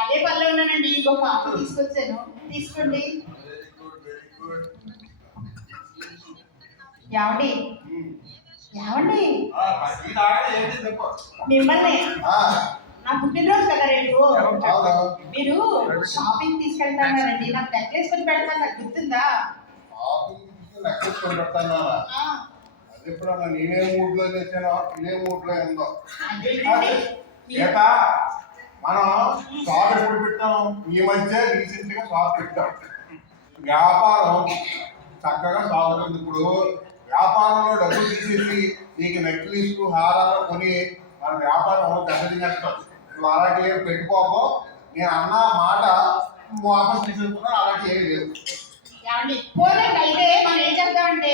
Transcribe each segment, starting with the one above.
అదే పనిలో ఉన్నానండి. ఇంకొక కాఫీ తీసుకొచ్చాను, తీసుకోండి. ఏమండి ఏమండి మిమ్మల్ని నా పుట్టినరోజు కదా రేపు, మీరు షాపింగ్ తీసుకెళ్తానండి. నాకు నెక్లెస్ కొని పెడతాను, నాకు గుర్తుందా? నేనే మూడ్లో తెచ్చానో ఇదే మూడ్లో ఏందో. మనం షాప్ ఎప్పుడు పెట్టాం? ఈ మధ్య రీసెంట్ గా షాప్ పెట్టాం. వ్యాపారం చక్కగా సాగుతుంది. ఇప్పుడు వ్యాపారంలో డబ్బులు తీసేసి నీకు నెక్లెస్లు హారాలు కొని మన వ్యాపారం దెబ్బతినేస్తాం. నువ్వు అలాంటి ఏమి పెట్టుకోకో. నేను అన్న మాట వాపస్ తీసుకుంటున్నాను. అలాంటి ఏమి లేవు. అయితే మనం ఏం చెప్తామంటే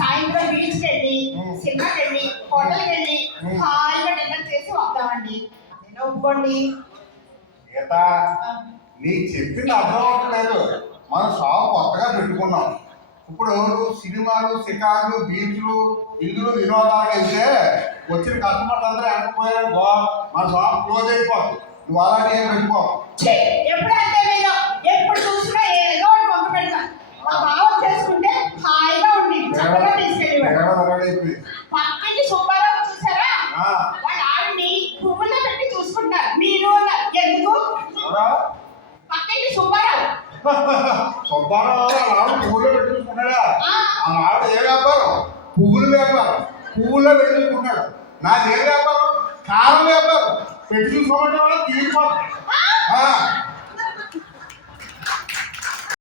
సాయంత్రం బీచ్కి వెళ్ళి, సినిమాకి వెళ్ళి, హోటల్కి వెళ్ళి హాయిగా డిన్నర్ చేసి వద్దామండి. అదేనా ఒప్పుకోండి. గీత, నీకు చెప్పింది అర్థం అవ్వట్లేదు. మనం షాప్ కొత్తగా పెట్టుకున్నాం. ఇప్పుడు సినిమాలు, షికార్లు, బీచ్లు, ఇందులో వినోదాలు వెళ్తే వచ్చిన కస్టమర్స్ అందరూ వెనకపోయారు. మన షాప్ క్లోజ్ అయిపోతుంది. నువ్వు అలాంటి ఏం పెట్టుకో. ఎప్పుడు చూసినా ఏదో మొక్క పెడతాను. మా బావ చేసుకుంటే హాయిగా ఉండి చక్కగా తీసుకెళ్ళి పక్కకి సుబ్బారావు చూసారా, వాళ్ళ ఆవిడ్ని పువ్వుల్లో పెట్టి చూసుకుంటారు. మీరు ఎందుకు పక్కకి సుబ్బారావు పువ్వులో పెట్టుకుంటున్నాడా? ఆ మాట ఏ వ్యాపారం? పువ్వులు వ్యాపారం. పువ్వుల్లో పెట్టుకుంటున్నాడు. నాది ఏ వ్యాపారం? కారం వ్యాపారం. పెట్టి చూసుకోమంటే తీరిపోతుంది.